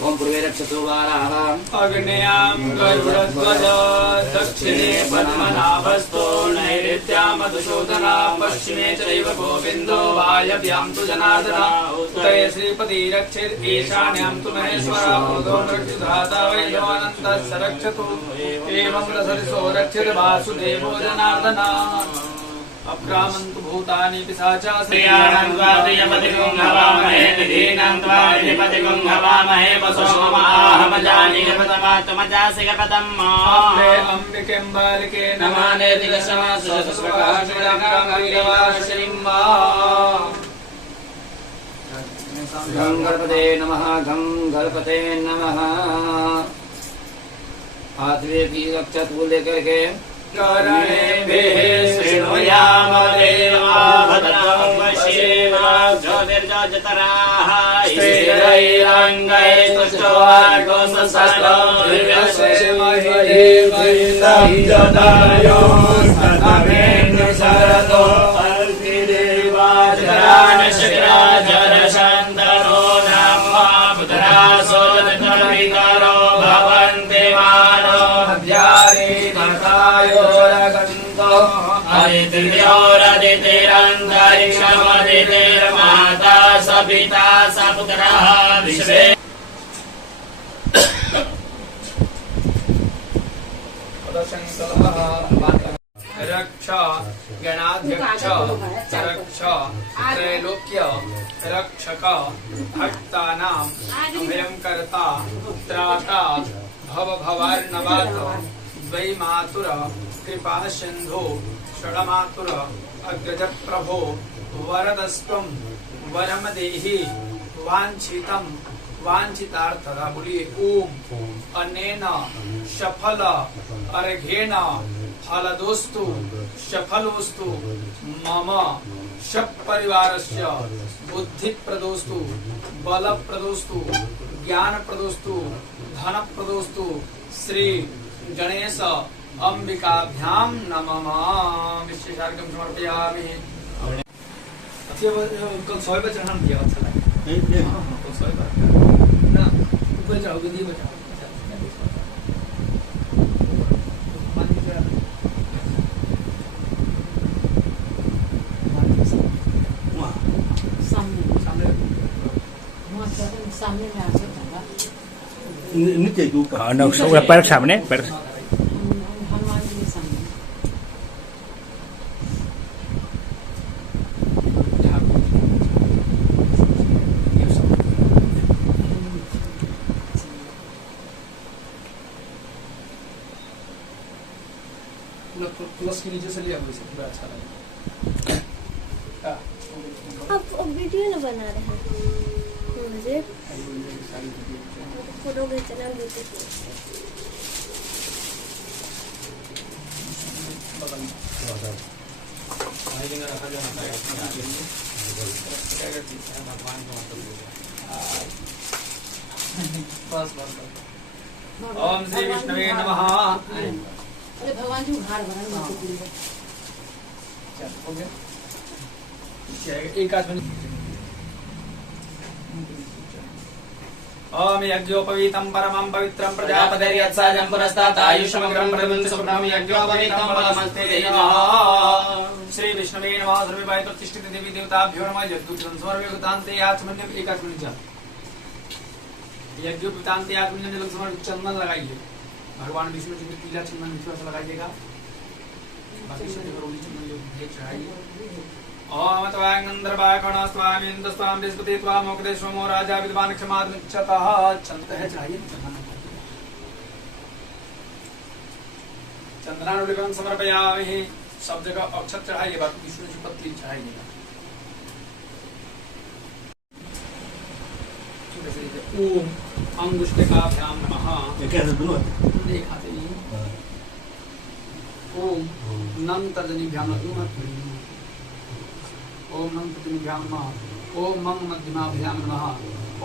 ओम पूर्वे रक्षतु वाराः अग्न्यां गरुडध्वज दक्षिणे पद्मनाभस्तो नैऋत्यां मधुसूदना पश्चिमे चैव गोविन्दो वायव्यां तु जनार्दन उत्तरे श्रीपति रक्षेत् ईशान्यां तु महेश्वर पूर्वो रक्षिधाता वै अनन्तस्य रक्षतु एवं रसरिसो रक्षेत् वासुदेवो जनार्दन अभ्रामन्तु भूतानि पिशाचा श्रियाणां द्वादयपतिगुं हवामहे निधीनां द्वादयपतिगुं हवामहे वसोमहाहमजानि गपतमात्मजासि गपतम् अम्बिकें बालिके नमाने दिगसमासुरस्वकाशुरकामवीरवासिनीं वा गं गणपते नमः गं गणपते नमः हाथ में भी रक्षा तू लेकर के करणेभिः शृणुयाम देवा भद्रं पश्येम ज्योतिर्जतराः स्थिरैरङ्गैस्तुष्टवार्गोऽसंसक्तं दिव्यसेमहि जदायो सतमेन्द्रशरतो अर्थिदेवाजरानशक्राजरशन्तनो नाम्वा पुत्रासो जतर्विकरो भवन्ति मानो मध्यारितकायोरगन्तो अदितिर्योरदितिरन्तरिक्षमदितिर्माता स पिता स पुत्रः विश्वे रक्ष गणाध्यक्ष रक्ष त्रैलोक्य रक्षक भक्तानाम् अभयंकर्ता त्राता भव भवार्णवात् द्वैमातुर कृपा सिन्धु षडमातुर अग्रज प्रभो वरदस्त्वं वरम देहि वाञ्छितं वाञ्छितार्थदा बोलिए ओम अनेन सफल अर्घेण फलदोस्तु सफलोस्तु मम सपरिवारस्य बुद्धिप्रदोस्तु बलप्रदोस्तु ज्ञानप्रदोस्तु धनप्रदोस्तु श्री गणेश अंबिकाभ्यां नमः विशेषार्घ्यं समर्पयामि। कल 100 पे चढ़ाना दिया अच्छा लगा तो 100 पे ना ऊपर जाओगे नहीं बचा सामने में आ सकता नीचे ऊपर हाँ ना पैर सामने पैर हनुमान जी के सामने प्लस के नीचे से लिया मुझे पूरा अच्छा लगा। आप वीडियो न बना रहे हैं मुझे फोटो खींचना देते ओम श्री विष्णुवे नमः। अरे भगवान जी उघाड़ बना हो गया एक आदमी ओम यज्ञोपवीतं परमं पवित्रं प्रजापतिर्यत्साजं पुरस्तात् आयुष्मग्रं प्रदन्ति सुप्रणं यज्ञोपवीतं परमस्ते नमः। श्री विष्णुवे नमः। सर्वे प्रतिष्ठित देवी देवताभ्यो नमः। यज्ञोपवीतं सर्वयोगतान्ते आत्मन्यं एक आदमी जा यज्ञोपवीतान्ते आत्मन्यं जल समर्पित चंदन लगाइए। भगवान विष्णु जी को पीला चंदन नीचे से लगाइएगा। बाकी सभी को चंदन चढ़ाइए। ओम त्वांगंद्रवाकणस्वामीन्द्र स्वाम बृहस्पति त्वाम मोक्षदेशमो राजा विद्वान क्षमादमिच्छतः चलते है चाहिए चंदनानुलिकं समर्पयामि। सब जगह अक्षत चढ़ाइए बाकी विष्णु जी पत्नी चढ़ाइएगा। ओम अंगुष्ठिकाभ्यां नमः। कैसे दोनों दिखाते ही ओम नम तर्जनीभ्यां नमः। ओम नम प्रतिभ्यां नमः। ओम मंग मध्यमाभ्यां नमः।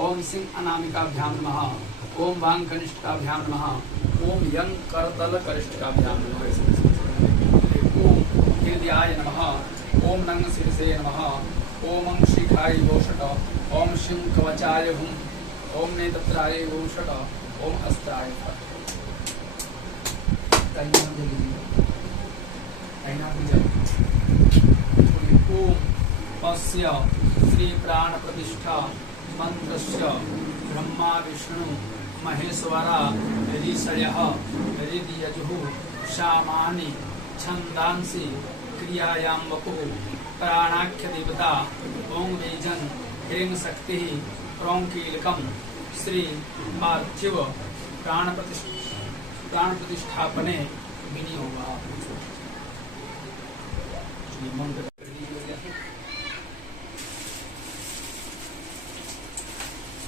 ओम सिंह अनामिकाभ्यां नमः। ओम वांग कनिष्ठकाभ्यां नमः। ओम यंग करतल कनिष्ठकाभ्यां नमः। ओम हृदयाय नमः। ओम नंग शीर्षे नमः। ओम शिखाय दोषट। ओम शिं कवचाय हुम। ओम नेत्राय ओम षट ओम अस्त्राय फट ओम पश्य श्री प्राण प्रतिष्ठा मंत्रस्य ब्रह्मा विष्णु महेश्वरा ऋषयः ऋद्यजुः सामानि छंदांसि क्रियायां वपुः प्राणाख्य देवता ओम वेजन ह्रीं शक्ति क्रौं कीलकम श्री पार्थिव प्राण प्रतिष्ठापने विनियोगा।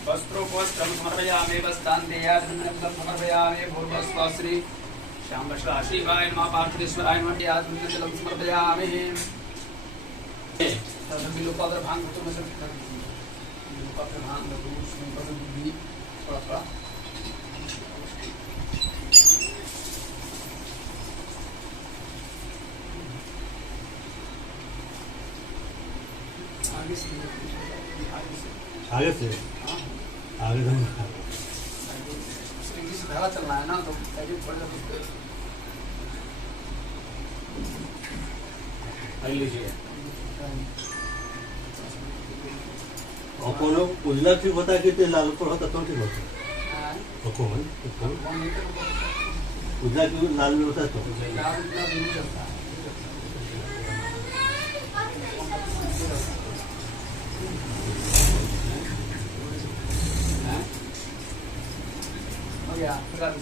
वस्त्रोपवस्त्रं समर्पयामि वस्त्रान्तेयादनं समर्पयामि भूर्भुवः श्री श्यामवस्त्रा शिवाय नमः पार्थेश्वराय नमः यादनं समर्पयामि। बिल्वपत्र भांग तो में से बिल्वपत्र भांग दूध सुंदर भी थोड़ा आगे से आगे से आगे से धारा चलना है ना तो पहले थोड़ा सा लीजिए अपन उजला ठीक होता है कि ते लाल पर होता तो ठीक होता है उजला की लाल में होता है तो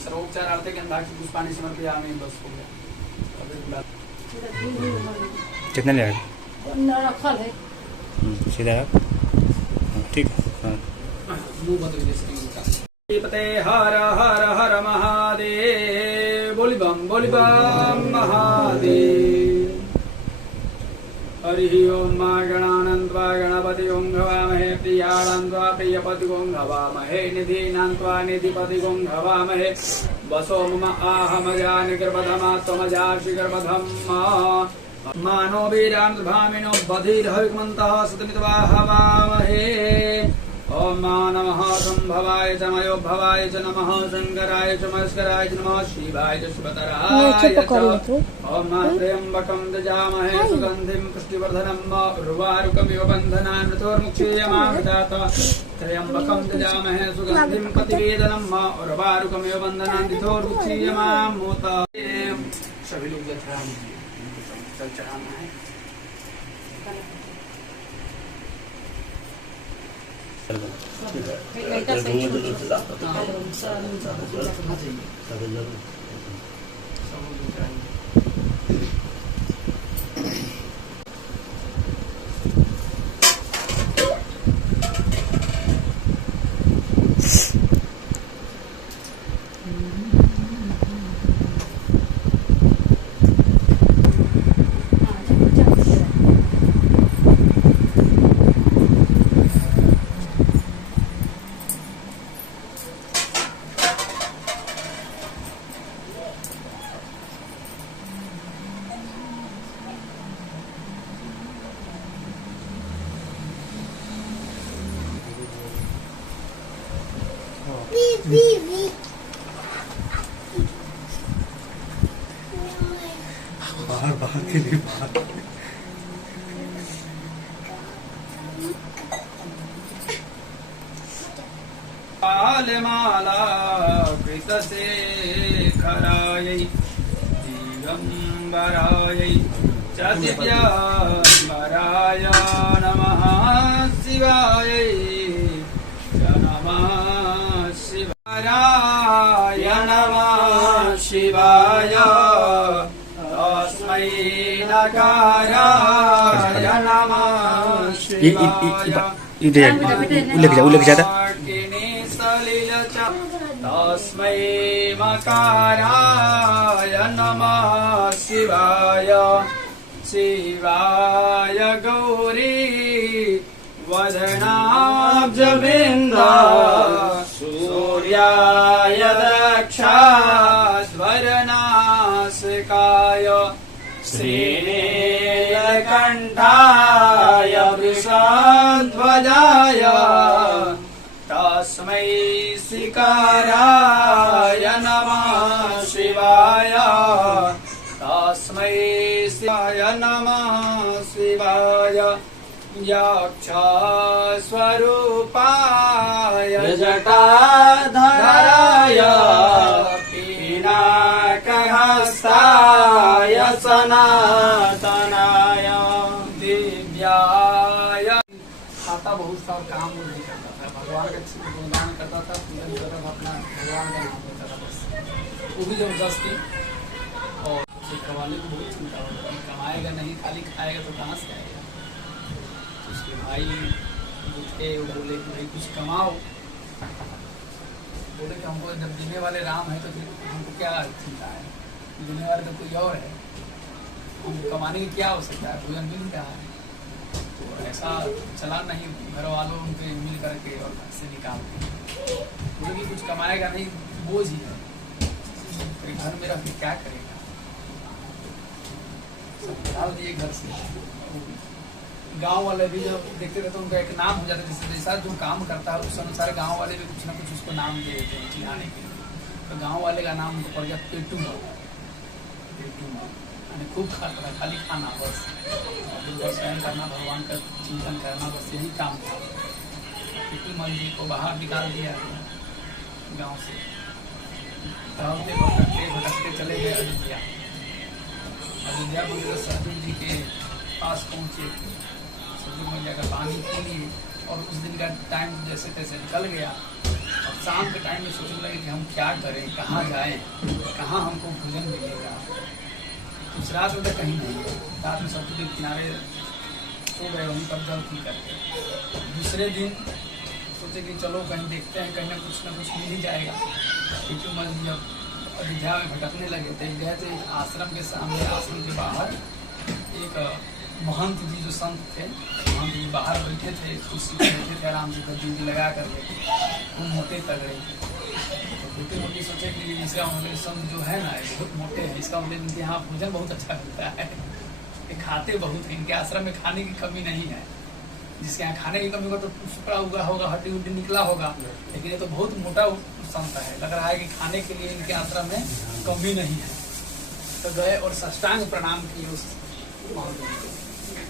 सर्वोपचारार्थे गंधाक्षी पुष्पाणि समर्पयामि बस हो गया। कितने लेगा रखल है सीधा ठीक हाँ। मुंह बदल दे श्रीपते हर हर हर महादेव बोली बम महादेव। हरि ओम मा गणानन्त्वा गणपति ओं हवामहे प्रियाणान्त्वा प्रियपति ओं हवामहे निधीनान्त्वा निधिपति ओं हवामहे वसो मम आहमजानि गर्भधमा त्वमजासि गर्भधम् मानो वीरान्भामिनो बधिर्हविमन्तः सतमित्वा हवामहे। ओम नमः संभवाय च मयो भवाय च नमः शंकराय च मस्कराय च नमः शिवाय च शिवतराय च। ओम त्र्यंबकं यजामहे सुगंधिं पुष्टिवर्धनं उर्वारुकमिव बन्धनान् मृत्योर्मुक्षीयमामृतात्। त्र्यंबकं यजामहे सुगंधिं प्रतिवेदनं उर्वारुकमिव बन्धनान् मृत्योर्मुक्षीयमामृत। सभी लोग जल चढ़ाना है। बाहर के लिए बाहर माला कृतशेखरायै दिगम्बरायै च दिव्याम्बराय नमः शिवायै च नमः शिवाय नमः शिवाय तस्मै नकाराय नमः शिवाय इधर उल्लेख जाता तस्मै मकाराय नमः शिवाय शिवाय गौरी वदनाब्जबिन्द सूर्याय दक्षाध्वरनासिकाय श्रीनीलकण्ठाय वृषध्वजाय तस्मै शिकाराय नमः शिवाय तस्मै शिवाय नमः शिवाय यक्षस्वरूपाय जटाधराय पिनाकहस्ताय सनातनाय दिव्याय। खाता बहुत सा काम नहीं करता था, भगवान का गुणगान करता था, पूजन करता था, अपना भगवान का नाम लेता था बस। वो भी जबरदस्ती। और कमाने को बहुत चिंता होती है, कमाएगा नहीं खाली खाएगा तो कहाँ से आएगा। उसके भाई उठे बोले कि भाई कुछ कमाओ। बोले कि हमको जब देने वाले राम है तो फिर हमको क्या चिंता है, देने वाले तो कोई और है, हमको कमाने की क्या आवश्यकता है, भोजन मिल रहा है। तो ऐसा चला नहीं, घर वालों उनके मिल करके और घर से निकाल बोले कि कुछ कमाएगा नहीं, बोझ ही है, घर में रख के क्या करेगा। सब निकाल दिए घर से। गांव वाले भी जब देखते थे तो उनका एक नाम हो जाता है, जैसे जैसा जो काम करता है उस अनुसार गांव वाले भी कुछ ना कुछ उसको नाम दे देते हैं खिलाने के लिए। तो गांव वाले का नाम उनको पड़ गया पेटू माँ। पेटू माँ यानी खूब खाता था, खाली खाना बस, स्वयं करना, भगवान का चिंतन करना, बस यही काम था। पेटू माँ जी को बाहर निकाल दिया गाँव से। टहलते भटकते चले गए अयोध्या। अयोध्या बोले तो सरजू जी के पास पहुँचे, सरजू मैया का पानी पी लिए और उस दिन का टाइम जैसे तैसे निकल गया। और शाम के टाइम में सोचने लगे कि हम क्या करें, कहाँ जाएं, कहाँ हमको भोजन मिलेगा। उस रात में कहीं नहीं, रात में सरजू के किनारे सो गए, वहीं पर जल पी करके। दूसरे दिन सोचे कि चलो कहीं देखते हैं, कहीं ना कुछ मिल ही जाएगा। क्योंकि जब अयोध्या में भटकने लगे थे, गए थे आश्रम के सामने, आश्रम के बाहर एक महंत जी जो संत थे, महंत जी बाहर बैठे थे, कुर्सी पर बैठे थे आराम से, दूध लगा करके, वो मोटे तगड़े। तो बेटे मोटी सोचे कि इसका मतलब संत जो है ना बहुत मोटे हैं, इसका मतलब इनके यहाँ भोजन बहुत अच्छा मिलता है, ये खाते बहुत हैं, इनके आश्रम में खाने की कमी नहीं है। जिसके यहाँ खाने की कमी होगा तो सुपड़ा हुआ होगा, हड्डी उड्डी निकला होगा, लेकिन ये तो बहुत मोटा संत है, लग रहा है कि खाने के लिए इनके आश्रम में कमी नहीं है। तो गए और साष्टांग प्रणाम किए उस महंत जी को।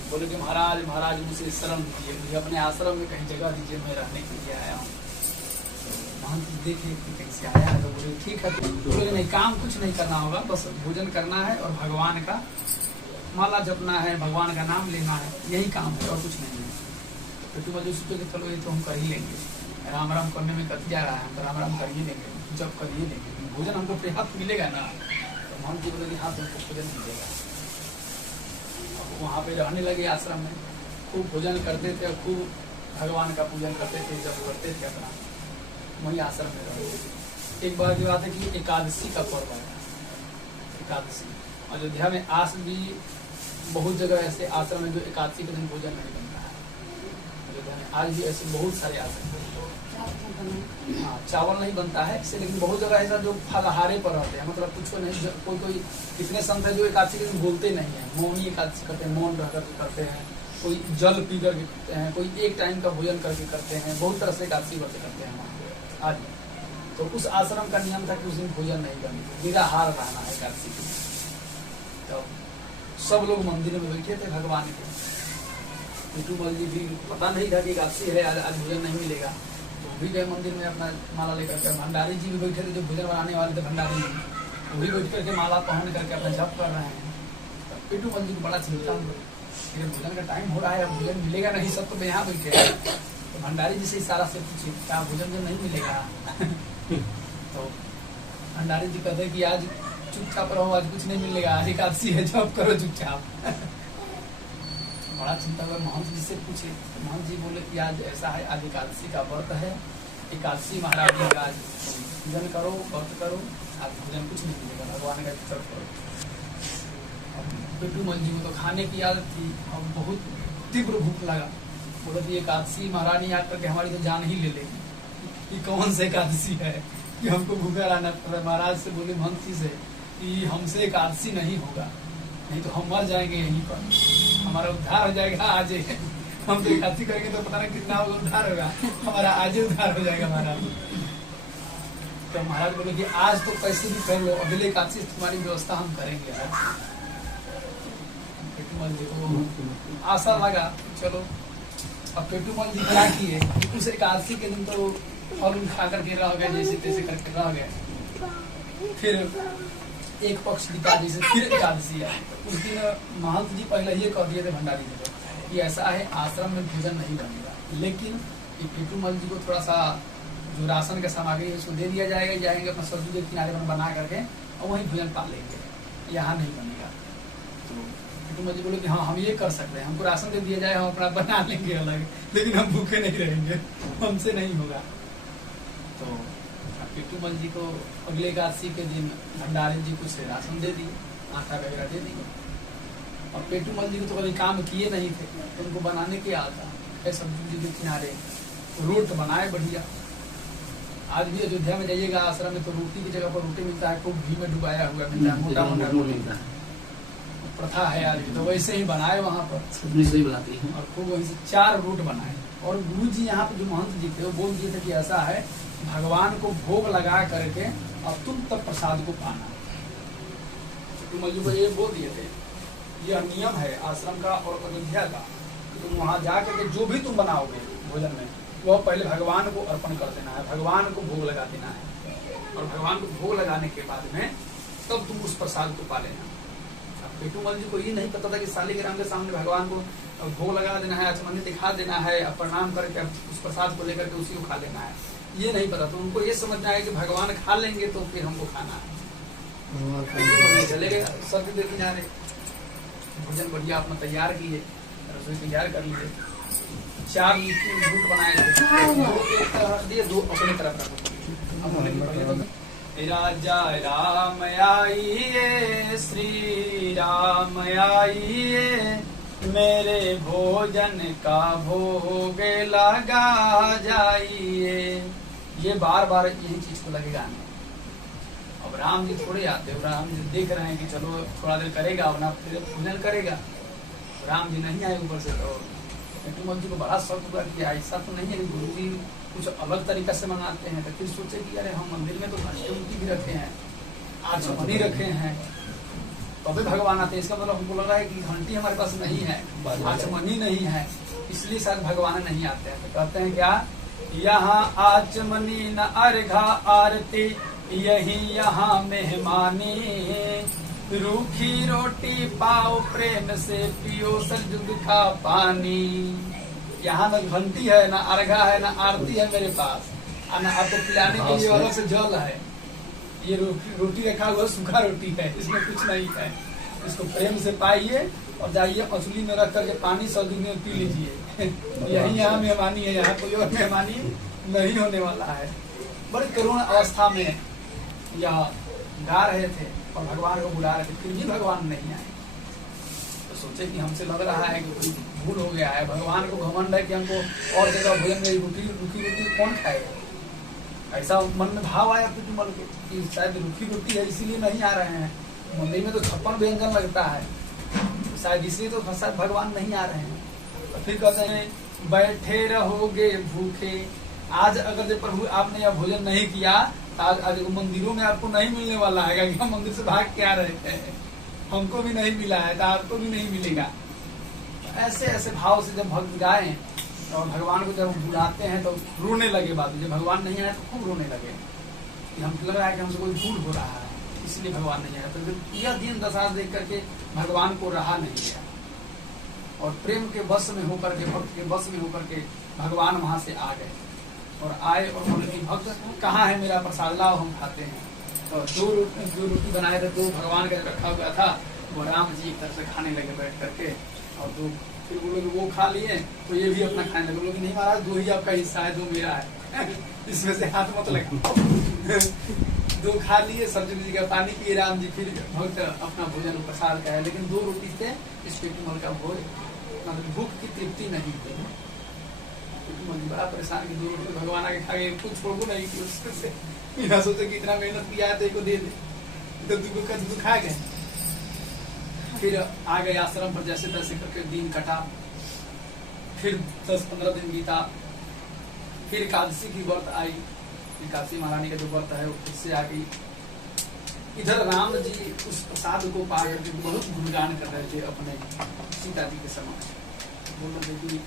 बोले कि महाराज मुझे शरण दीजिए, मुझे अपने आश्रम में कहीं जगह दीजिए, मैं रहने के लिए आया हूँ। महंत जी देखे कि कैसे आया है, तो बोले ठीक है। बोले नहीं, काम कुछ नहीं करना होगा, बस भोजन करना है और भगवान का माला जपना है, भगवान का नाम लेना है, यही काम है और कुछ नहीं है। तो तुम सोचो कि चलो ये तो हम कर ही लेंगे, राम राम करने में कट जा रहा है, हम तो राम राम कर ही लेंगे, जब कर ही लेंगे, भोजन हमको पर्याप्त मिलेगा ना। तो महंत जी बोले कि हाँ तुमको भोजन मिलेगा। वहाँ पे रहने लगे आश्रम में, खूब भोजन करते थे, खूब भगवान का पूजन करते थे, जब करते थे अपना वही आश्रम में रहे। एक बार की बात है कि एकादशी का पर्व आया, एकादशी अयोध्या में आज भी बहुत जगह ऐसे आश्रम है जो एकादशी के दिन भोजन नहीं बनता है। अयोध्या में आज भी ऐसे बहुत सारे आश्रम हैं, हाँ चावल नहीं बनता है इससे, लेकिन बहुत जगह ऐसा जो फलहारे पर रहते हैं, मतलब कुछ नहीं, कोई कितने संत है जो एकादशी के दिन बोलते नहीं है, मौनी एकादशी करते हैं, मौन रह करके करते हैं, कोई जल पी करके करते हैं, कोई एक टाइम का भोजन करके करते हैं, बहुत तरह से एकादशी व्रत करते हैं आज। तो उस आश्रम का नियम था कि उस दिन भोजन नहीं करना, निराहार रहना है एकादशी के दिन। तो सब लोग मंदिर में बैठे थे भगवान के। पिटू मल जी भी पता नहीं था कि एकादशी है, आज भोजन नहीं मिलेगा, तो भी गए मंदिर में अपना माला लेकर के। भंडारी जी भी बैठे थे, जो भोजन बनाने वाले थे भंडारी जी, वो भी बैठ करके माला पहन करके अपना जप कर रहे हैं। तो पिटू मल जी को बड़ा चिंता हुआ, भोजन का टाइम हो रहा है, भोजन मिलेगा नहीं, सब तो यहाँ बैठे हैं। तो भंडारी जी से इशारा से पूछे क्या भोजन जो नहीं मिलेगा। तो भंडारी जी कहते कि आज चुपचाप रहो, आज कुछ नहीं मिलेगा, आज एकादशी है, जॉब करो चुपचाप। बड़ा चिंता हुआ, महंत जी से पूछे, महंत जी बोले कि आज ऐसा है, आज एकादशी का व्रत है, एकादशी महाराज जी का आज पूजन करो, व्रत करो, आज भोजन कुछ नहीं मिलेगा, भगवान का चिंतन करो। पिटू मल जी को तो खाने की आदत थी, और बहुत तीव्र भूख लगा। बोले कि एकादशी महारानी आकर के हमारी तो जान ही ले लेगी, कि कौन से एकादशी है कि हमको भूखा रहना पड़ रहा है। महाराज से बोले महंत जी से कि हमसे एकादशी नहीं होगा, नहीं तो हम मर जाएंगे यहीं पर, हमारा उद्धार हो जाएगा आज हम तो एकादशी करेंगे तो पता नहीं कितना उद्धार होगा, हमारा आज ही उद्धार हो जाएगा महाराज। तो महाराज बोले कि आज तो कैसे भी कर लो, अगले एकादशी तुम्हारी व्यवस्था हम करेंगे। पेटूमल जी को आशा लगा, चलो। अब पेटूमल जी क्या किए, उस एकादशी के दिन तो फल खा करके रह गए, जैसे तैसे करके रह गए। फिर एक पक्ष बीता, जैसे फिर एकादशी है। उस दिन महंत जी पहले ये कह दिए थे भंडारी जी को कि ऐसा है, आश्रम में भोजन नहीं बनेगा, लेकिन पेटूमल जी को थोड़ा सा जो राशन का सामग्री है उसको दे दिया जाएगा, जाएंगे अपना सब्जी के किनारे पर बना करके और वहीं भोजन पा लेंगे, यहाँ नहीं बनेगा। तो पेटूमल जी बोले कि हाँ हम ये कर सकते हैं, हमको राशन दे दिया जाए, हम अपना बना लेंगे अलग, लेकिन हम भूखे नहीं रहेंगे, हमसे नहीं होगा। तो पेटूमल जी को अगले एकादशी के दिन भंडारी जी कुछ राशन दे दिए, आटा वगैरह दे दिए। और पेटूमल जी को तो कभी काम किए नहीं थे, तो उनको बनाने के आता है, सब्जी के किनारे रोट बनाए बढ़िया। आज भी अयोध्या में जाइएगा आश्रम में तो रोटी की जगह पर रोटी मिलता है, खूब घी में डुबाया हुआ मिलता है, मोटा मोटा मिलता है, प्रथा है आज भी। तो वैसे ही बनाए वहाँ पर, सही बनाती है। और खूब वहीं से 4 रोट बनाए। और गुरु जी यहाँ पे जो महंत जी थे वो बोल दिए थे कि ऐसा है, भगवान को भोग लगा करके और तुम तब प्रसाद को पाना। पेटूमल जी को ये बोल दिए थे, यह नियम है आश्रम का और अयोध्या का, कि तुम वहां जा करके जो भी तुम बनाओगे भोजन में, वह पहले भगवान को अर्पण कर देना है, भगवान को भोग लगा देना है। और भगवान को भोग लगाने के बाद में तब तुम उस प्रसाद को पा लेना। अब पेटूमल जी को ये नहीं पता था कि शालिग्राम के सामने भगवान को भोग लगा देना है, आचमनी दिखा देना है, प्रणाम करके उस प्रसाद को लेकर के उसी को खा लेना है, ये नहीं पता। तो उनको ये समझना है कि भगवान खा लेंगे तो फिर हमको खाना है। चले गए सब के किनारे, भोजन बढ़िया अपना तैयार किए, रसोई तैयार कर लिए, 4 गुट बनाए थे, 2 एक तरफ रख दिए, 2 अपने तरफ रख दिए। राजा राम आइए, श्री राम आइए, मेरे भोजन का भोग लगा जाइए। ये बार बार यही चीज को लगेगा हमें। अब राम जी थोड़े आते हैं, राम जी देख रहे हैं कि चलो थोड़ा देर करेगा अपना फिर भोजन करेगा, राम जी नहीं आए ऊपर से। तो पेटूमल जी को बड़ा शौक हुआ कि ऐसा तो नहीं है कि गुरु जी कुछ अलग तरीका से मनाते हैं। तो फिर सोचे कि अरे हम मंदिर में तो घंटी भी रखे हैं, आचमनी रखे हैं, तभी भगवान आते हैं। इसका मतलब हमको लग रहा है कि घंटी हमारे पास नहीं है, आचमनी नहीं है, इसलिए शायद भगवान नहीं आते हैं। तो कहते हैं क्या, यहाँ आचमनी न अर्घा आरती, यही यहाँ मेहमानी, रूखी रोटी पाओ प्रेम से, पियो सजग का पानी। यहाँ न घंटी है, न अर्घा है, न आरती है मेरे पास, न आपको पिलाने के लिए अलग से जल है। ये रोटी रखा हुआ सूखा रोटी है, इसमें कुछ नहीं है। इसको प्रेम से पाइए और जाइए मछली में रख करके पानी सब्जी में पी लीजिए। यही यहाँ मेहमानी है, यहाँ कोई और मेहमानी नहीं होने वाला है। बड़ी करुण अवस्था में यह गा रहे थे और भगवान को बुला रहे थे, फिर भी भगवान नहीं आए। तो सोचे कि हमसे लग रहा है कि कोई भूल हो गया है, भगवान को घमंड है कि हमको और जगह भोजन में रूखी रोटी कौन खाएगा। ऐसा मन में भाव आया पेटूमल को कि शायद रूखी रोटी है इसीलिए नहीं आ रहे हैं। मंदिर में तो 56 व्यंजन लगता है, शायद इसलिए तो शायद भगवान नहीं आ रहे हैं। तो फिर कहते हैं बैठे रहोगे भूखे, आज अगर जब प्रभु आपने यह भोजन नहीं किया तो आज मंदिरों में आपको नहीं मिलने वाला है, क्योंकि हम मंदिर से भाग के आ रहे हैं, हमको भी नहीं मिला है तो आपको भी नहीं मिलेगा। ऐसे ऐसे भाव से जब भक्त गाए और भगवान को जब बुलाते हैं तो रोने लगे। बाद जब भगवान नहीं आए तो खूब रोने लगे कि हमको लग रहा है कि हमसे कोई भूल हो रहा है, इसलिए भगवान नहीं आया। तो यह दिन दशा देख करके भगवान को रहा नहीं गया और प्रेम के बस में होकर के, भक्त के बस में होकर के भगवान वहां से आ गए और आए और बोले कि भक्त कहाँ है मेरा प्रसाद, लाओ हम खाते हैं। तो जो रोटी बनाए थे, 2 भगवान का रखा हुआ था, वो राम जी एक तरफ से खाने लगे बैठ करके, और 2 फिर वो लोग वो खा लिए तो ये भी अपना खाने लगे। लोग नहीं महाराज 2 ही आपका हिस्सा है, 2 मेरा है, इसमें से हाथ मत लगा। 2 खा लिए, सब्जी जी का पानी पिए राम जी, फिर भक्त अपना भोजन प्रसाद का है। लेकिन 2 रोटी से इस पेटूमल का भोज मतलब भूख की तृप्ति नहीं हुई। पेटूमल जी बड़ा परेशान कि 2 रोटी भगवान आके खा गए, कुछ छोड़ो नहीं कि उससे बिना सोचे कि इतना मेहनत किया है तो इसको दे दे, तो 2 खा गए। फिर आ गए आश्रम पर, जैसे तैसे करके दिन कटा। फिर 10-15 दिन बीता, फिर एकादशी की व्रत आई, एकादशी महारानी का जो व्रत है उससे आ गई। इधर राम जी उस प्रसाद को पा करके बहुत गुणगान कर रहे थे अपने सीता जी के समक्ष। बोल रहे कि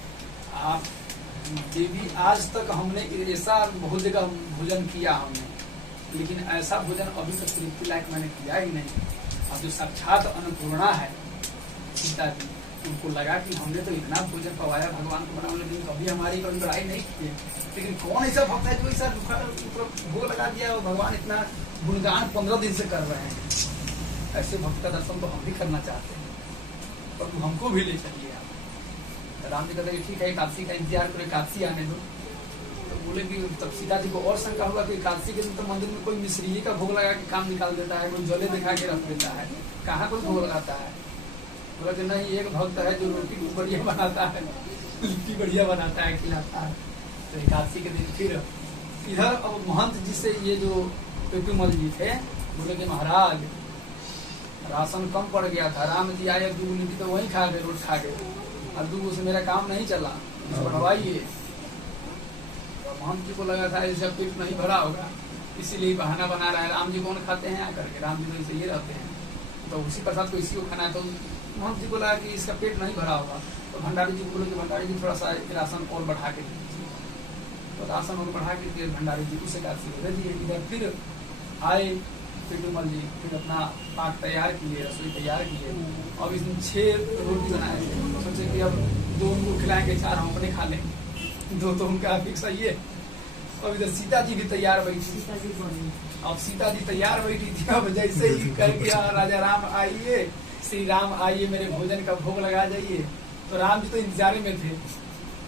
आप देवी, आज तक हमने ऐसा बहुत जगह भोजन किया हमने, लेकिन ऐसा भोजन अभी तक तृप्ति लायक मैंने किया ही नहीं। अब जो साक्षात अन्नपूर्णा है सीता जी, उनको लगा कि हमने तो इतना भोजन पवाया भगवान को बना, लेकिन कभी हमारी कभी बड़ाई नहीं की। लेकिन कौन ऐसा भक्त है जो ऐसा भोग लगा दिया और भगवान इतना गुणगान 15 दिन से कर रहे हैं। ऐसे भक्त का दर्शन तो हम भी करना चाहते हैं, पर हमको भी ले चलिए। राम जी कहते ठीक है, एकादशी का इंतजार करो, एकादशी आने दो। तो बोले कि तब सीता जी को और शंका हुआ कि एकादशी के दिन तो मंदिर में कोई मिश्री का भोग लगा के काम निकाल देता है, कोई जले दिखा के रख देता है, कहाँ कोई भोग लगाता है। बोला कि नहीं, एक भक्त है जो रोटी बढ़िया बनाता है, लिट्टी बढ़िया बनाता है, खिलाता है। तो एकादशी के दिन फिर इधर अब महंत जी से ये जो पेटूमल जी थे बोले कि महाराज राशन कम पड़ गया था, राम जी आए 2 लिट्टी तो वहीं खा गए, रोट खा गए, और 2 से मेरा काम नहीं चला, बढ़वाइए। तो महंत जी को लगा था ऐसा पेट नहीं भरा होगा, इसीलिए बहाना बना रहा है। राम जी कौन खाते हैं आकर के, राम जी तो ऐसे ये रहते हैं, तो उसी प्रसाद को इसी को खाना है। तो महंत जी को लगा कि इसका पेट नहीं भरा होगा, तो भंडारी जी को बोले कि भंडारी जी थोड़ा सा राशन और बढ़ा के दीजिए। तो राशन और बढ़ा के भंडारी जी उसे एकादशी को दे दिए। इधर फिर आए पेटूमल जी, फिर अपना पाक तैयार किए, रसोई तैयार किए। अब इसमें 6 रोटी बनाए थे, सोचे कि अब 2 उनको खिलाएंगे, 4 हम अपने खा लेंगे, 2 तो उनका फिक्स ही है। अब इधर सीता जी भी तैयार बैठी। अब सीता जी तैयार बैठी थी, अब जैसे ही करके राजा राम आइए, श्री राम आइए, मेरे भोजन का भोग लगा जाइए। तो राम जी तो इंतजार में थे,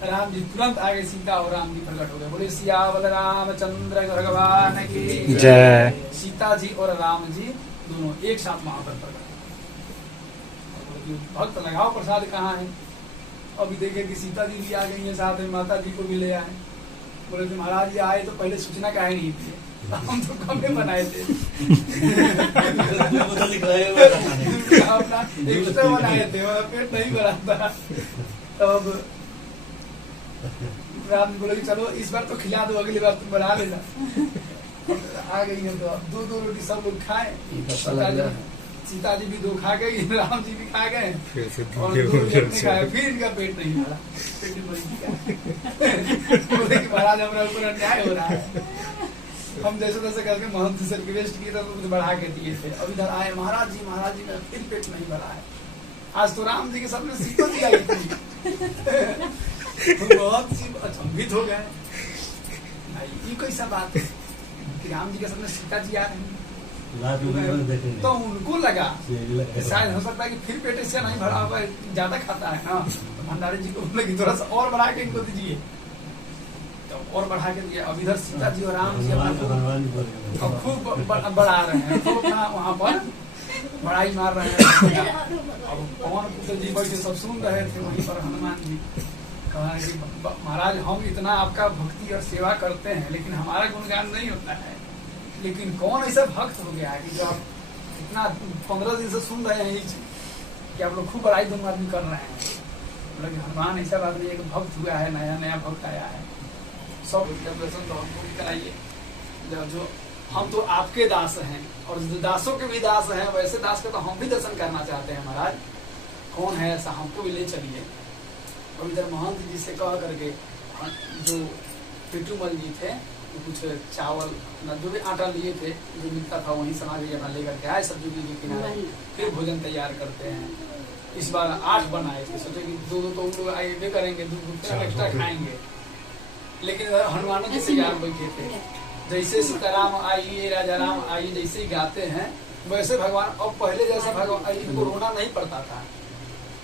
राम जी तुरंत आगे, सीता और राम जी प्रकट हो गए। बोले सियावल रामचंद्र भगवान की जय। सीता जी और राम जी दोनों एक साथ वहां पर प्रकट। भक्त लगाओ प्रसाद कहाँ है। अभी देखे कि सीता जी भी आ गई है, साथ में माता जी को भी ले आए। बोले कि महाराज जी आए तो पहले सूचना काहे नहीं थी, हम तो कम में बनाए थे। अपना एक्स्ट्रा बनाए थे, पेट नहीं भरा था। तब राम बोले कि चलो इस बार तो खिला दो, अगली बार तुम बढ़ा लेना। आ गई है तो 2-2 रोटी सब लोग खाए। सीता जी भी 2 खा गई, राम जी भी खा गए, और 2 अपने खाए। फिर इनका पेट नहीं भरा। बोले कि महाराज हमारा ऊपर अन्याय हो रहा है। हम जैसे तैसे करके महंत से रिक्वेस्ट किए तो कुछ बढ़ा के दिए थे। अब इधर आए महाराज जी मेरा फिर पेट नहीं भरा है। आज तो राम जी के सामने सीता जी आई थी। बहुत अचंभित हो गए, ये कैसा बात है कि राम जी के सामने सीता जी आ रही। तो उनको लगा शायद हो सकता है कि फिर पेट से नहीं भरा होगा, ज्यादा खाता है ना। तो भंडारी जी को बोले कि थोड़ा सा और बढ़ा के इनको दीजिए, तो और बढ़ा के दिया। अब इधर सीता जी और राम जी खूब बढ़ा रहे हैं, खूब अपना वहाँ पर बड़ाई मार रहे हैं। अब पवन पुत्र जी बैठे सब सुन रहे थे। वहीं पर हनुमान जी कहा कि महाराज हम इतना आपका भक्ति और सेवा करते हैं, लेकिन हमारा गुणगान नहीं होता है। लेकिन कौन ऐसा भक्त हो गया है कि जो आप इतना 15 दिन से सुन रहे हैं कि आप लोग खूब बड़ाई दोनों आदमी कर रहे हैं। बोले हनुमान ऐसा बात नहीं है कि भक्त हुआ है, नया नया भक्त आया है। सब दर्शन तो हमको भी कराइए, जो हम तो आपके दास हैं और दासों के भी दास हैं, वैसे दास का तो हम भी दर्शन करना चाहते हैं। महाराज कौन है ऐसा, हमको भी ले चलिए। और इधर महंत जी से कह करके जो पेटूमल जी थे कुछ चावल जो भी आटा लिए थे, जो मिलता था वहीं समाज अपना लेकर के आए सब्जी के किनारे। फिर भोजन तैयार करते हैं। इस बार 8 बनाए थे, सोचे कि 2 तो उन लोग आए करेंगे, 2 एक्स्ट्रा खाएंगे। लेकिन हनुमान जी से यार बैठे थे। जैसे सीताराम आइए, राजा राम आइए जैसे ही गाते हैं, वैसे भगवान। अब पहले जैसा भगवान इनको रोना नहीं पड़ता था,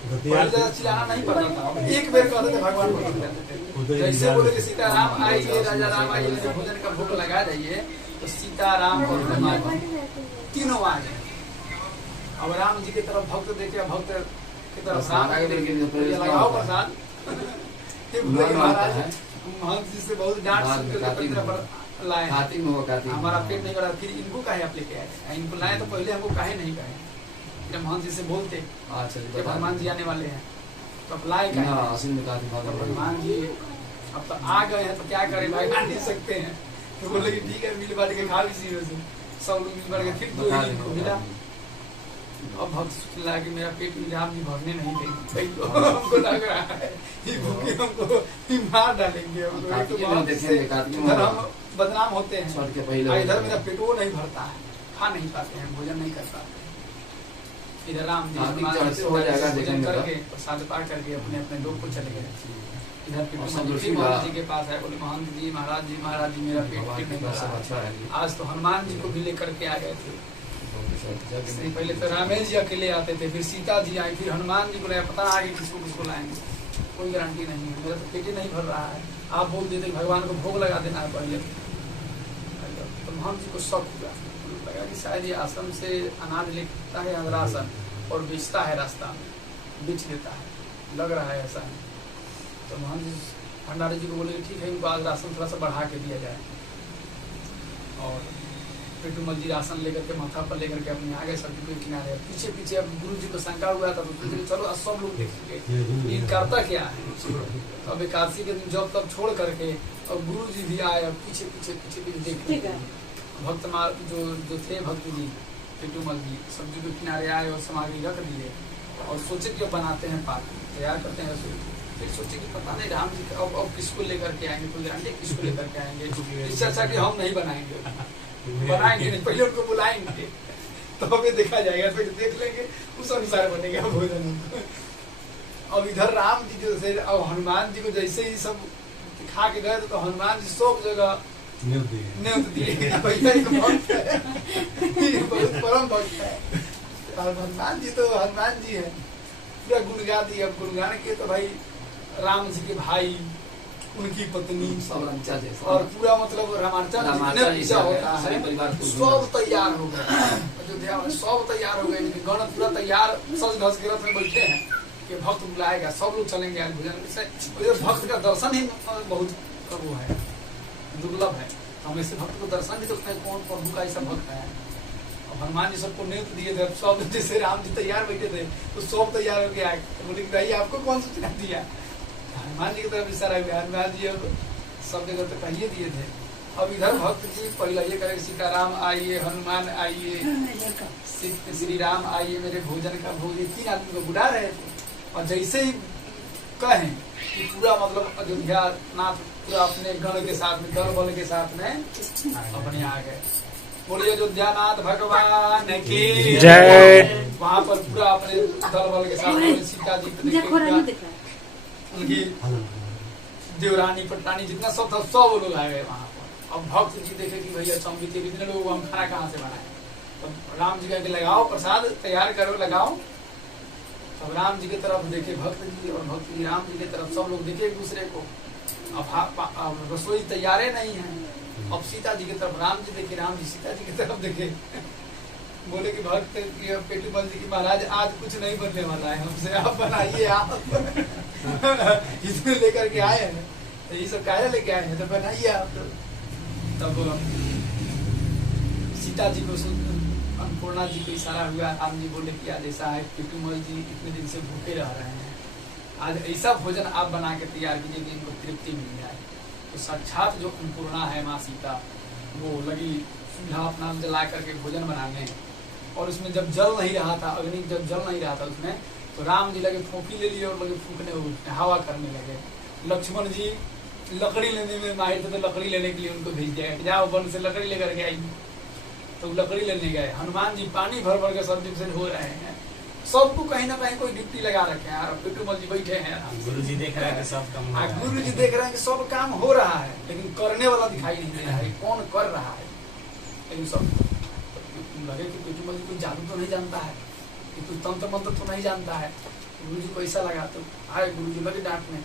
पहले जैसा चिल्लाना नहीं पड़ता था। एक बेर कहते थे भगवान को रोक देते थे। जैसे बोले कि सीताराम आइए, राजा राम आइए, भोजन का भोग लगा जाइए, तो सीताराम और हनुमान तीनों आ गए। अब राम जी की तरफ भक्त देखे, भक्त की तरफ राम लगाओ प्रसाद। महाराज महंत जी से बहुत डांट लाए, हमारा पेट नहीं बढ़ा, फिर इनको काहे आप लेके आए? इनको लाए तो पहले हमको काहे नहीं कहे? जब महंत जी से बोलते कि हनुमान जी आने वाले हैं, तो अप्लाई ना करें। असीम ने कहा था तो भगवान जी अब तो आ गए हैं तो क्या करें भाई, खा नहीं सकते हैं। तो बोले कि ठीक है मिल बांट के खा भी सी वैसे सब लोग मिल बांट के फिर दो ही को मिला। अब भक्त सोचने लगा कि मेरा पेट में राम जी भरने नहीं देंगे, हमको लग रहा है ये भूखे हमको ही मार डालेंगे हमको। कार्तिक में देखेंगे, कार्तिक में इधर हम बदनाम होते हैं छठ के पहले और इधर मेरा पेट वो नहीं भरता है, खा नहीं पाते हैं, भोजन नहीं कर पाते हैं। इधर राम जी कार्तिक हनुमान चढ़ते जी हो जाएगा भोजन देखेंगे करके प्रसाद पा करके अपने अपने लोग को चले गए। इधर और पितृ संतोषी महंत बा- जी के पास है, बोले महंत जी महाराज जी मेरा पेट भगवान फिर की नहीं कृपा भर से रहा अच्छा है। है। आज तो हनुमान जी को भी लेकर के आ गए थे। इससे पहले तो रामेश जी अकेले आते थे, फिर सीता जी आई, फिर हनुमान जी को लाया, पता ना आगे किसको किसको लाएंगे, कोई गारंटी नहीं है। मेरा तो पेट ही नहीं भर रहा है, आप बोल देते भगवान को भोग लगा देना है पहले। तो महंत जी को शक हुआ, लगा कि शायद ये आश्रम से अनाज लेता है राशन और बेचता है, रास्ता में बेच देता है, लग रहा है ऐसा है। तो महंत जी भंडारी जी को बोले ठीक है इनको आज राशन थोड़ा सा बढ़ा के दिया जाए। और पेटूमल जी राशन लेकर के माथा पर लेकर के अपने आगे सड़क के किनारे, पीछे पीछे अब गुरु जी को शंका हुआ था, तो सोचे चलो अब सब लोग देखेंगे ये करता क्या है। अब एकादशी के दिन जब तब छोड़ करके अब गुरु जी भी आए, अब पीछे पीछे पीछे पीछे देख ठीक है। भक्त जो थे भक्त जी पेटूमल जी सब्जी के किनारे आए और सामग्री रख दिए और सोचे कि अब बनाते हैं पाक, तैयार करते हैं रसोई। फिर सोचे कि पता नहीं राम जी अब किसको लेकर के आएंगे, कोई गारंटी किसको लेकर के आएंगे। इससे अच्छा कि हम नहीं बनाएंगे, बनाएंगे नहीं, पहले उनको बुलाएंगे तो हमें देखा जाएगा, फिर देख लेंगे उस अनुसार बनेगा भोजन। अब इधर राम जी जैसे अब हनुमान जी को जैसे ही सब खा के गए तो हनुमान जी सब जगह न्योत दिए। भैया एक भक्त है, ये बहुत परम भक्त है। और हनुमान जी तो हनुमान जी है, पूरा गुणगा दिया। अब गुणगान के तो भाई राम जी के भाई, उनकी पत्नी सब रंचा जैसा और पूरा मतलब रामायण रामायण जितने पूजा होता है सभी परिवार को सब तैयार हो गए। अयोध्या में सब तैयार हो गए, गण पूरा तैयार सज धज के रथ में बैठे हैं कि भक्त बुलाएगा, सब लोग चलेंगे आज भोजन से। भक्त का दर्शन ही बहुत वो है, दुर्लभ है। हम ऐसे भक्त को दर्शन भी तो कौन प्रभु का ऐसा भक्त है। अब हनुमान जी सबको न्योत दिए थे, सब जैसे राम जी तैयार बैठे थे तो सब तैयार होके आए। तो बोले भाई आपको कौन सूचना दिया, हनुमान जी की तरफ इशारा हुआ। हनुमान जी अब सब जगह तो कहिए दिए थे। अब इधर भक्त जी पहले ये करे सीताराम आइए, हनुमान आइए, श्री राम आइए, मेरे भोजन का भोज, तीन आदमी को बुला रहे थे। और जैसे ही कहें कि पूरा मतलब अयोध्या नाथ पूरा अपने गण के साथ में, दल बल के साथ में अपने आ गए। बोलिए अयोध्या नाथ भगवान की जय। वहाँ पर पूरा अपने दल बल के साथ सीता जी को देखो रानी दिख रहा है। उनकी देवरानी पटरानी जितना सब था सब लोग आ गए वहाँ पर। अब भक्त जी देखे कि भैया चौंबित इतने लोग हम खाना कहाँ से बनाए। तो राम जी कहके लगाओ प्रसाद, तैयार करो लगाओ। अब राम जी की तरफ देखे भक्त जी और भक्त जी राम जी की तरफ, सब लोग देखे एक दूसरे को। अब रसोई तैयारे नहीं है। अब सीता जी की तरफ राम जी देखे, राम जी सीता जी की तरफ देखे। बोले कि भक्त पेटूमल जी की महाराज आज कुछ नहीं बनने वाला है हमसे, आप बनाइए आप। इसमें लेकर के आए हैं तो ये सब काहे लेके आए हैं, तो बनाइए आप। तब सीता जी को अन्नपूर्णा जी को इशारा हुआ, राम जी बोले कि आज ऐसा है पेटूमल जी इतने दिन से भूखे रह रहे हैं, आज ऐसा भोजन आप बना के तैयार कीजिए कि इनको तृप्ति मिल जाए। तो साक्षात जो अन्नपूर्णा है माँ सीता, वो लगी चूल्हा अपना जला करके भोजन बनाने। और उसमें जब जल नहीं रहा था, अग्नि जब जल नहीं रहा था उसमें, तो राम जी लगे फूंकी ले लिए और लगे फूंकने, हवा करने लगे। लक्ष्मण जी लकड़ी लेने में माहिर थे, तो लकड़ी लेने के लिए उनको भेज दिया, जाओ वन से लकड़ी लेकर के आई। तो लकड़ी लेने गए। हनुमान जी पानी भर भर के सब दिन से हो रहे हैं, सबको कहीं ना कहीं कोई ड्यूटी लगा रखे हैं। और पेटूमल जी बैठे हैं, गुरु जी देख रहे हैं कि सब काम हो रहा है। गुरु जी देख रहे हैं कि सब काम हो रहा है, लेकिन करने वाला दिखाई नहीं दे रहा है, कौन कर रहा है। लेकिन सब लगे कि पेटूमल जी कोई जादू तो नहीं जानता है, कि कोई तंत्र मंत्र तो नहीं जानता है। गुरु जी को ऐसा लगा तो आए, गुरु जी लगे डांटने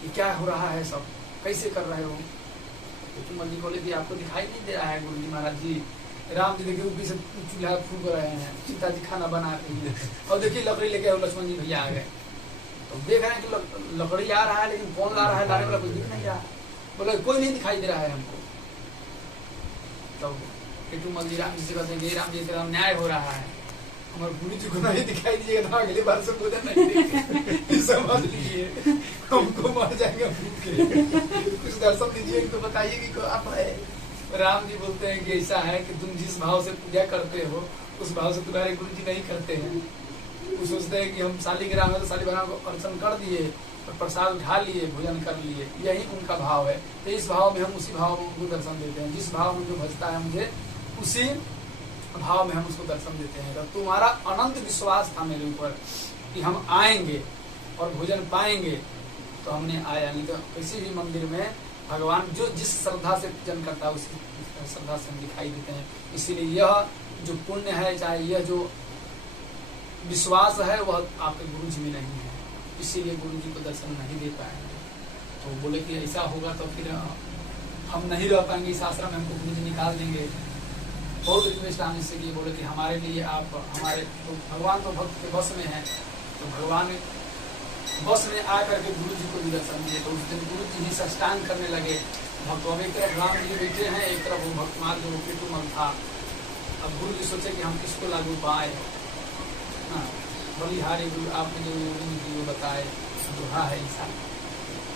कि क्या हो रहा है, सब कैसे कर रहे हो। पेटूमल जी बोले कि आपको दिखाई नहीं दे रहा है गुरु जी महाराज जी, राम जी देखिए ऊपर से चूल्हा फूक रहे हैं, सीता जी खाना बना रही है, और देखिए लकड़ी लेके लक्ष्मण जी भैया आ गए। तो देख रहे हैं कि लकड़ी आ रहा है, लेकिन कौन ला रहा है, लाने वाला कोई दिख नहीं रहा। बोले कोई नहीं दिखाई दे रहा है हमको। तो पेटूमल जी राम जी से कहते हैं राम जी तेरा न्याय हो रहा है, हमारे गुरु जी को नहीं दिखाई दिएगा तो अगली बार से भोजन नहीं देंगे। समझ लीजिए हमको मर जाएंगे भूख के। कुछ दर्शन दीजिए तो बताइए कि आप है। राम जी बोलते हैं कि ऐसा है कि तुम जिस भाव से पूजा करते हो उस भाव से तुम्हारे गुरु जी नहीं करते हैं। वो सोचते हैं कि हम शालिग्राम है तो शालिग्राम को अर्चन कर दिए, प्रसाद उठा लिए, भोजन कर लिए, यही उनका भाव है। तो इस भाव में हम उसी भाव में उनको दर्शन देते हैं। जिस भाव में जो भजता है मुझे उसी भाव में हम उसको दर्शन देते हैं। तो तुम्हारा अनंत विश्वास था मेरे ऊपर कि हम आएंगे और भोजन पाएंगे, तो हमने आया। नहीं तो किसी भी मंदिर में भगवान जो जिस श्रद्धा से पूजन करता है उसी श्रद्धा से हम दिखाई देते हैं। इसीलिए यह जो पुण्य है, चाहे यह जो विश्वास है, वह आपके गुरु जी में नहीं है। इसीलिए गुरु जी को दर्शन नहीं दे पाएंगे। तो बोले कि ऐसा होगा तो फिर हम नहीं रह पाएंगे इस आश्रम में, हमको गुरु जी निकाल देंगे। बहुत रिक्वेस्ट आने से लिए बोले कि हमारे लिए आप हमारे तो भगवान तो भक्त के बस में है, तो भगवान बस में आकर के गुरु जी को भी दर्शन दिए। तो उस दिन गुरु जी ही साष्टांग करने लगे। भक्त अब एक तरफ राम जी बैठे हैं, एक तरफ वो भक्तमाल जो पेटुमल था। अब गुरु जी सोचे कि हम किसको लागू पाए। बलिहारी गुरु आपने जो बताए दोहा है ऐसा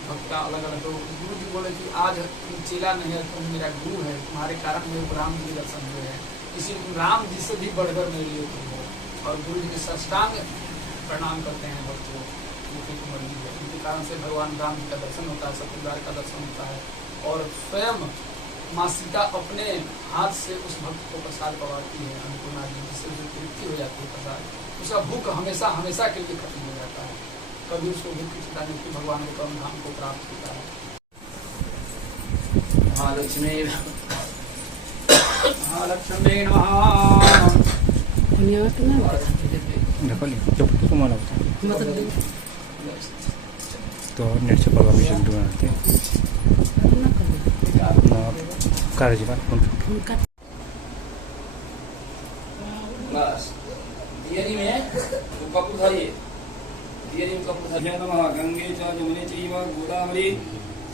भक्त का अलग अलग। तो गुरु जी बोले कि आज तुम चेला नहीं है, तुम मेरा गुरु है, तुम्हारे कारण मेरे को राम जी दर्शन हुए हैं, इसीलिए तुम राम जी से भी बढ़कर मेरे लिए तुम हो। और गुरु जी के साष्टांग प्रणाम करते हैं भक्त को, उनके कारण से भगवान राम जी का दर्शन होता है, सतुदार का दर्शन होता है। और स्वयं माँ सीता अपने हाथ से उस भक्त को प्रसाद पवाती है अन्नपूर्णा जी, जिससे जो तृप्ति हो जाती है प्रसाद, उसका भूख हमेशा हमेशा के लिए खत्म हो जाता है। कभी उसको भूख की चिंता नहीं, भगवान के परम धाम को प्राप्त होता है। महालक्ष्मी महालक्ष्मी नमः। देखो नहीं चुप को माना मतलब तो नेट से पगा मिशन डुआ आते ना कर जी बात बस दियरी में कपूर धरिए, दियरी में कपूर धरिए। नमः गंगे च यमुने चैव गोदावरी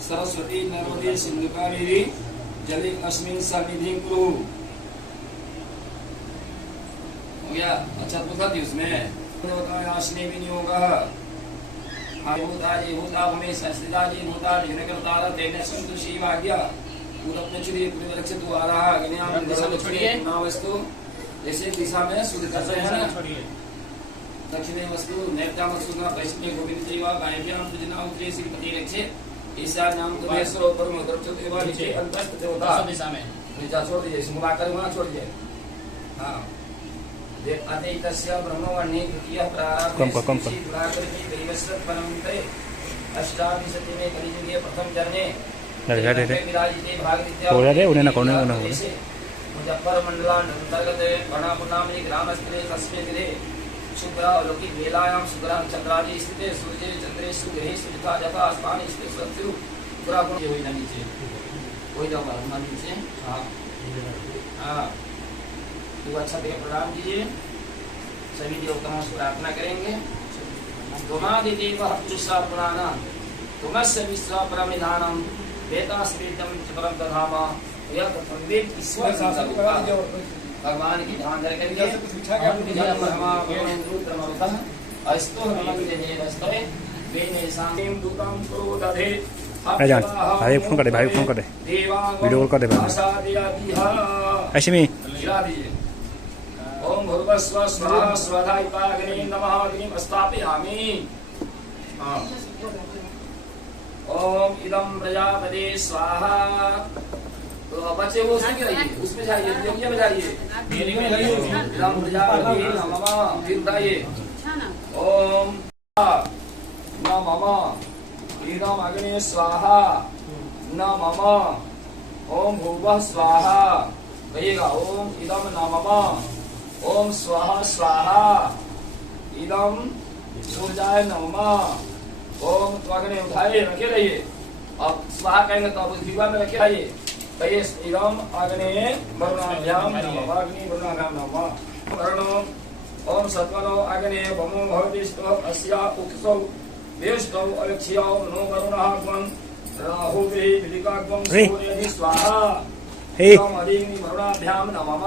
सरस्वती नर्मदे सिंधु कावेरी जले अस्मिन् सन्निधिं कुरु। हो गया? अच्छा तो था उसमें आश्ने विनियोगः होता ये होता हमें संस्थिता जी होता निग्रहकर्ता तेने संतुषी भाग्य पूरा चुरी पूरे रक्षित आ रहा अग्नियाम दिशा में छोड़िए ना वस्तु जैसे दिशा में शुद्ध कर रहे हैं ना। दक्षिणे वस्तु नैत्याम वस्तु ना वैष्णव गोविंद जीवा गायव्याम तुजना उतरे श्रीपति रक्षे ईशा नाम तुम्हेश्वर ऊपर में दर्शक देवा नीचे अंतस्थ देवता दिशा में नीचा छोड़ दीजिए, सिमुलाकर वहां छोड़ दीजिए। हाँ अतैतस्य ब्रह्मवर्णे तृतीय प्रारंभ परमते अष्टाविंशति में कलियुगे प्रथम चरणे विराजिते भागविद्या उन्हें ना कौन मुजफ्फर मंडलान अंतर्गत कर्णापुरनाम एक ग्रामस्थे तस्मे गिरे शुक्र अलौकिक वेलायां शुक्रां चंद्रादि स्थिते सूर्ये चंद्रे सुग्रहे सुविधा जथा स्थान स्थित सत्यु पूरा गुण ये होइना नीचे कोई जाओ हनुमान नीचे। हाँ हाँ तो अच्छा देव प्रणाम कीजिए, सभी देवताओं से प्रार्थना करेंगे। तुमादिदेव पुरुषा पुराणा तुमस्य विश्व परमिधानम वेदाश्रीतम परम दधामा यह तत्वेद ईश्वर भगवान की ध्यान करके अस्तु नमस्ते वेने शांतिम दूतम प्रोदधे। जान भाई फोन कर दे, भाई फोन कर दे, वीडियो कॉल कर दे भाई ऐसे में ओम भूर्भुवस्व स्वाहा स्वधा इपाग्नि नमः अग्निं स्थापयामि। ओम इदं प्रजापते स्वाहा। तो बच्चे वो उसमें जाइए, उसमें जाइए, यज्ञ में जाइए, इदं प्रजापते नमः फिर उठाइए। ओम नमः इदं अग्नि स्वाहा नमः। ओम भूर्भुवः स्वाहा कहिएगा। ओम इदं नमः। ओम स्वाहा स्वाहा इदम सूर्याय नमः। ओम अग्नि उठाइए रखे रहिए। अब स्वाहा कहेंगे तो अब जीवा में रखे रहिए। कहिए इदम अग्नि वरुणाभ्याम नमः। अग्नि वरुणाभ्याम नमः। वरुणो ओम सत्वनो अग्नि भमो भवति स्तो अस्या उक्सौ वेष्टौ अलक्ष्यौ नो वरुणः त्वं राहुभिः विदिकाग्वं सूर्येः स्वाहा। इदम अग्नि वरुणाभ्याम नमः।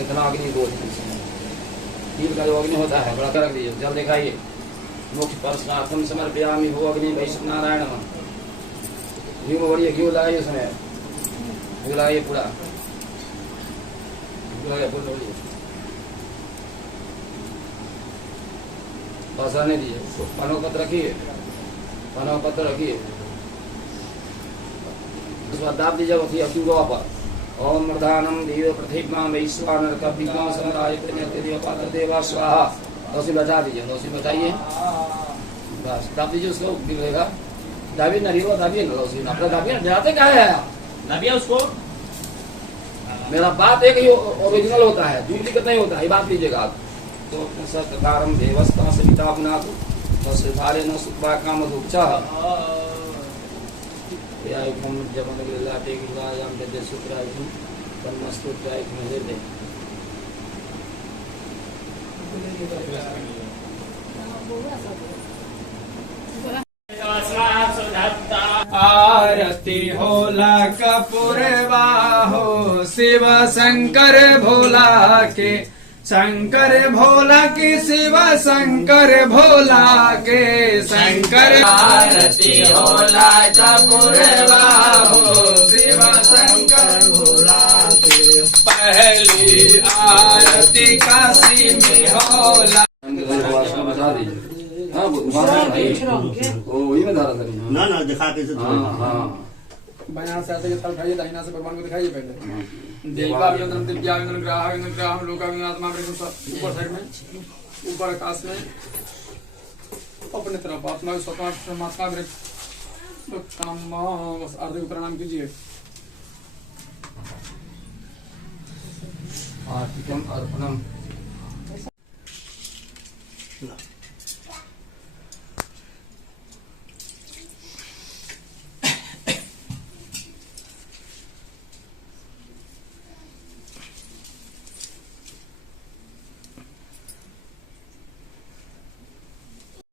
इतना अग्नि बोल तीन का जो अग्नि होता है बड़ा रख दीजिए जल दिखाइए मोक्ष परस्नार्थम समर्पयामि हो अग्नि वैश्व नारायण घी में बढ़िए घी लगाइए उसमें घी लगाइए पूरा बसाने दीजिए पनों पत्र रखिए पनों पत्र रखिए उस बाद दाब दीजिए उसी अक्यूरों पर ओम मृदानम देव प्रतिमा वैश्वानर कपिमा समराय देवपात्र देवा स्वाहा उसी बचा दीजिए उसी बचाइए बस दाब दीजिए उसको बिगड़ेगा दाबी न रियो दाबी न उसी अपना दाबी जाते क्या है दाबिया उसको मेरा बात एक ही ओरिजिनल होता है डुप्लीकेट नहीं होता है ये बात लीजिएगा आप तो सत्कारम व्यवस्था से पिता अपना तो सिधारे न सुखा काम दुखचा या एक हम जब हम लाटे की वायाम दे सुखराय की तन्मस्तु जाय की मुझे दे आरती होला कपूर बाहो शिव शंकर भोला के शंकर भोला के शिव शंकर भोला के शंकर आरती होला कपूर बाहो शिव शंकर भोला के पहली आरती काशी में होला बता दीजिए हाँ वही में धारा करिए ना ना दिखा के हाँ बायां से आते तल उठाइए दाहिना से भगवान को दिखाइए पहले देवाभिनंदन दिव्याभिनंदन ग्राहाभिनंदन ग्राहम लोकाभिनंदन आत्मा ऊपर साइड में ऊपर आकाश में अपने तरफ आत्मा को स्वतः परमात्मा बस आरती को प्रणाम कीजिए आर्तिकम अर्पणम